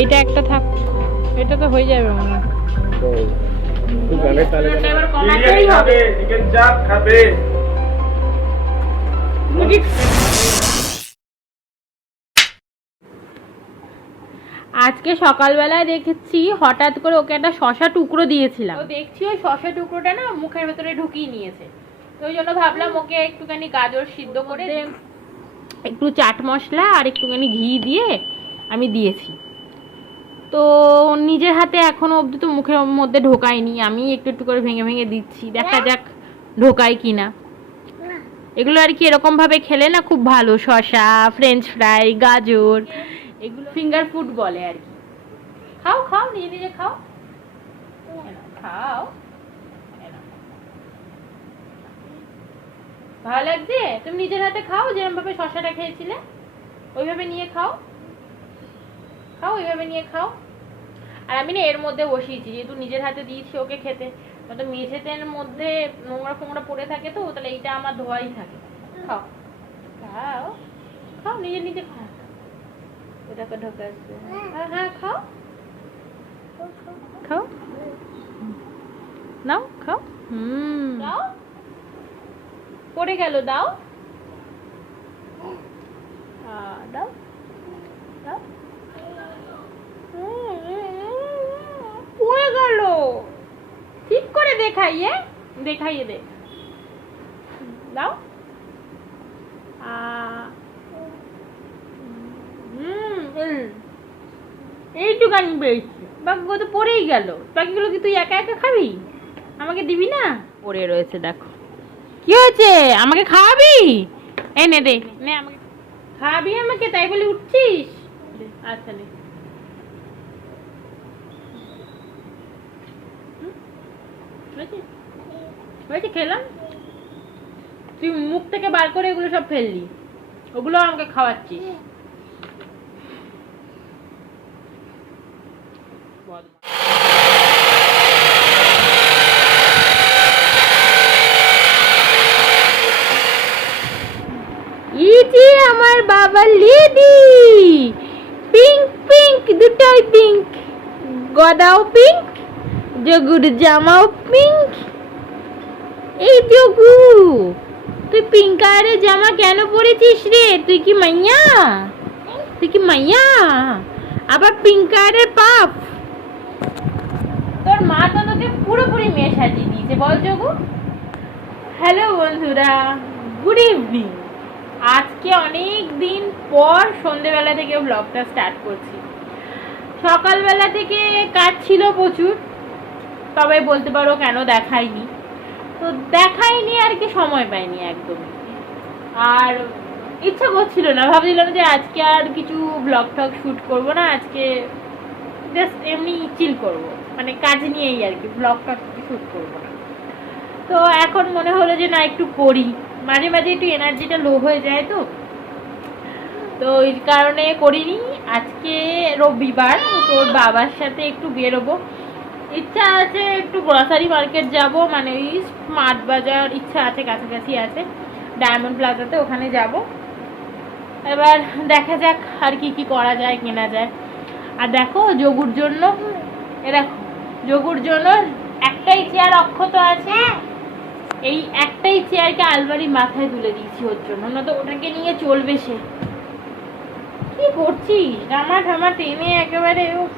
এইটা একটা থাক। এটা তো হয়ে যাবে মনে হয়। আজকে সকালবেলায় দেখেছি হঠাৎ করে ওকে একটা শশা টুকরো দিয়েছিলাম। তো দেখছি ওই শশা টুকরোটা না মুখের ভেতরে ঢুকিয়ে নিয়েছে। তো ওই জন্য ভাবলাম ওকে একটুখানি গাজর সিদ্ধ করে একটু চাট মশলা আর একটুখানি ঘি দিয়ে আমি দিয়েছি। তো নিজের হাতে এখনও অবধি তো মুখের মধ্যে ঢোকায়নি। আমি একটু একটু করে ভেঙে ভেঙে দিচ্ছি। দেখা যাক ঢোকায় কিনা। এগুলো আর কি এরকম ভাবে খেলে না খুব ভালো? শসা ফ্রেঞ্চ ফ্রাই গাজর, এগুলো ফিঙ্গার ফুড বলে আর কি। খাও খাও নিজে নিজে খাও। খাও। ভালো লাগছে? তুমি নিজের হাতে খাও যেরকম ভাবে শসাটা খেয়েছিলে। ওইভাবে নিয়ে খাও। খাও, ওইভাবে নিয়ে খাও। আর আমি না এর মধ্যে বসিয়েছি যেহেতু নিজের হাতে দিয়েছি ওকে খেতে। তো মেঝেতের মধ্যে নোংরা ফোংরা পড়ে থাকে তো তাহলে এইটা আমার ধোয়াই থাকে। খাও। খাও। খাও নিজে নিজে খাও। ওটাকে ঢোকাচ্ছে হ্যাঁ হ্যাঁ খাও। খাও। নাও খাও। হুম। দাও। পড়ে গেল দাও। দাও হুম, গেল ঠিক করে দেখাইয়ে দেখাইয়ে দে। দাও। তো গেল। বাকিগুলো কি তুই একা একা খাবি? আমাকে দিবি না? পড়ে রয়েছে, দেখো। কি হয়েছে? আমাকে খাওয়াবি? এই নে নে, আমাকে খাওয়াবি আমাকে? তাই বলে উঠছিস? আচ্ছা নে হয়েছে? খেলাম? তুই মুখ থেকে বার করে এগুলো সব ফেললি। ওগুলো আমাকে খাওয়াচ্ছিস। আমার বাবা লেডি পিঙ্ক পিঙ্ক দুটোই পিঙ্ক গদাও পিঙ্ক জগুর জামাও পিঙ্ক এই জগু তুই পিঙ্ক কালারের জামা কেন পরেছিস রে? তুই কি মাইয়া? তুই কি মাইয়া? আবার পিঙ্ক কালারের পাপ তোর মা তো তোকে পুরোপুরি মেয়ে সাজিয়ে দিয়েছে, বল জগু হ্যালো বন্ধুরা গুড ইভিনিং আজকে অনেক দিন পর সন্ধেবেলা থেকে ব্লগটা স্টার্ট করছি। সকালবেলা থেকে কাজ ছিল প্রচুর। তবে বলতে পারো কেন দেখায়নি। তো দেখায়নি আর কি সময় পাইনি একদমই। আর ইচ্ছা করছিল না, ভাবছিলাম যে আজকে আর কিছু ব্লগ টক শ্যুট করব না, আজকে জাস্ট এমনি চিল করব। মানে কাজ নিয়েই আর কি ব্লগ টক শ্যুট করব না। তো এখন মনে হলো যে না, একটু করি। মাঝে মাঝে একটু এনার্জিটা লো হয়ে যায় তো। তো এই কারণে করিনি। আজকে রবিবার তোর বাবার সাথে একটু বেরোবো। ইচ্ছা আছে একটু গ্রসারি মার্কেট যাব মানে ওই স্মার্ট বাজার ইচ্ছা আছে কাছাকাছি আছে ডায়মন্ড প্লাজাতে ওখানে যাব। এবার দেখা যাক আর কি কি করা যায় কেনা যায়। আর দেখো যোগুর জন্য এ দেখো যোগুর জন্য একটাই চেয়ার অক্ষত আছে। এই একটাই চেয়ারকে আলমারির মাথায় তুলে দিয়েছি ওর জন্য না তো ওটাকে নিয়ে চলবে সে। কি করছিস? জামা ঠামা টেনে একেবারে উফ।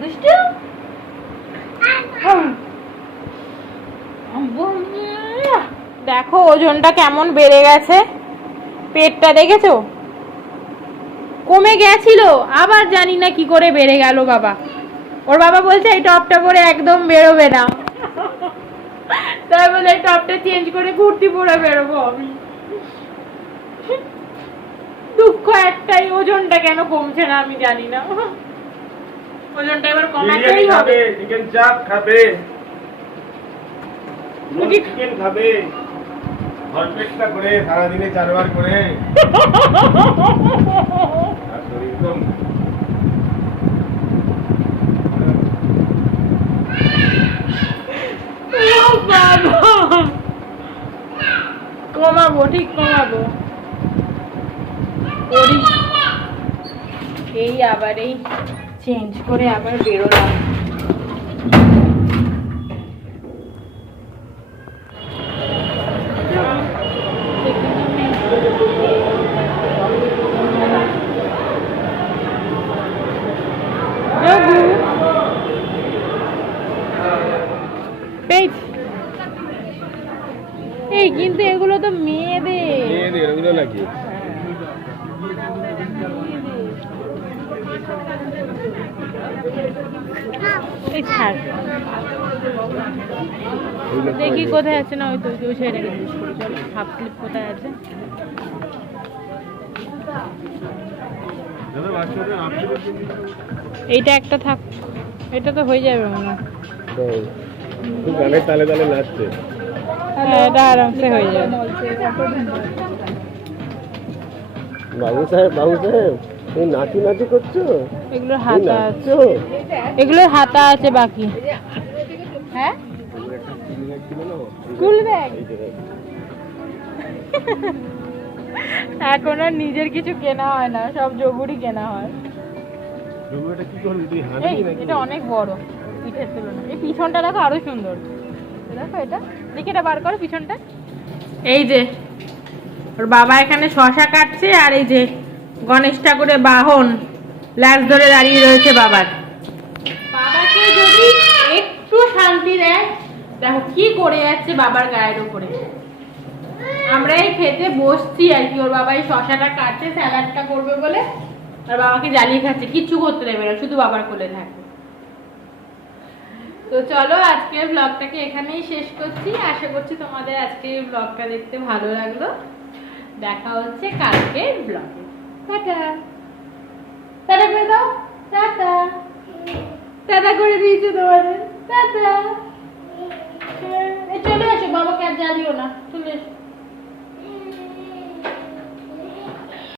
দুষ্টু দেখো ওজনটা কেমন বেড়ে গেছে? পেটটা দেখেছ? কমে গেছিল আবার জানি না কি করে বেড়ে গেল বাবা। ওর বাবা বলছে এই টপটা পরে একদম বেরোবে না। তাই বলে এই টপটা চেঞ্জ করে কুর্তি পরে বেরোবো আমি। দুঃখ একটাই ওজনটা কেন কমছে না আমি জানি না। ওজনটা এবার কমাতেই হবে। চিকেন চাপ খাবে। চিকেন খাবে। ভরপেটটা করে সারাদিনে চারবার করে। একদম কমাবো ঠিক কমাবো। এই আবার এই চেঞ্জ করে আবার বেরোলাম। এই কিন্তু এগুলো তো মেয়েদের। মেয়েদের ওগুলো নাকি দেখি কোথায় আছে না ওই তো ওই ছেলেটাকে জিজ্ঞেস করি চলো হাফ ক্লিপ কোথায় আছে? এইটা একটা থাক এটা তো হয়ে যাবে মনে হয়। গানের তালে তালে নাচছে। হ্যাঁ এটা আরামসে হয়ে যাবে। বাবু সাহেব বাবু সাহেব। তুমি নাচি নাচি করছ? এগুলোর হাতা আছে এগুলোর হাতা আছে বাকি। হ্যাঁ? স্কুল ব্যাগ এখন আর নিজের কিছু কেনা হয় না সব যোগুরই কেনা হয়। এই এটা অনেক বড় পিঠের তুলনায় এই পিছনটা দেখো আরও সুন্দর। দেখো এটা। দেখি এটা বার করো পিছনটা। এই যে ওর বাবা এখানে শশা কাটছে আর এই যে গণেশ ঠাকুরের বাহন ল্যাস ধরে দাঁড়িয়ে রয়েছে বাবার। বাবাকে যদি একটু শান্তি দেয়, দেখো কি করে যাচ্ছে বাবার গায়ের উপরে। আমরা এই খেতে বসছি আর কি, ওর বাবা এই শশাটা কাটছে, স্যালাডটা করবে বলে। আর বাবাকে জ্বালিয়ে খাচ্ছে, কিচ্ছু করতে দেবে না, শুধু বাবার কোলে থাকে তো চলো আজকের ব্লগটাকে এখানেই শেষ করছি। আশা করছি তোমাদের আজকের ব্লগটা দেখতে ভালো লাগল। দেখা হচ্ছে কালকের ব্লগে। টাটা। টাটা করে দাও। টাটা। টাটা করে দিয়েছে তোমাদের। টাটা। চলে এসো বাবাকে আর জ্বালিও না। চলে এসো।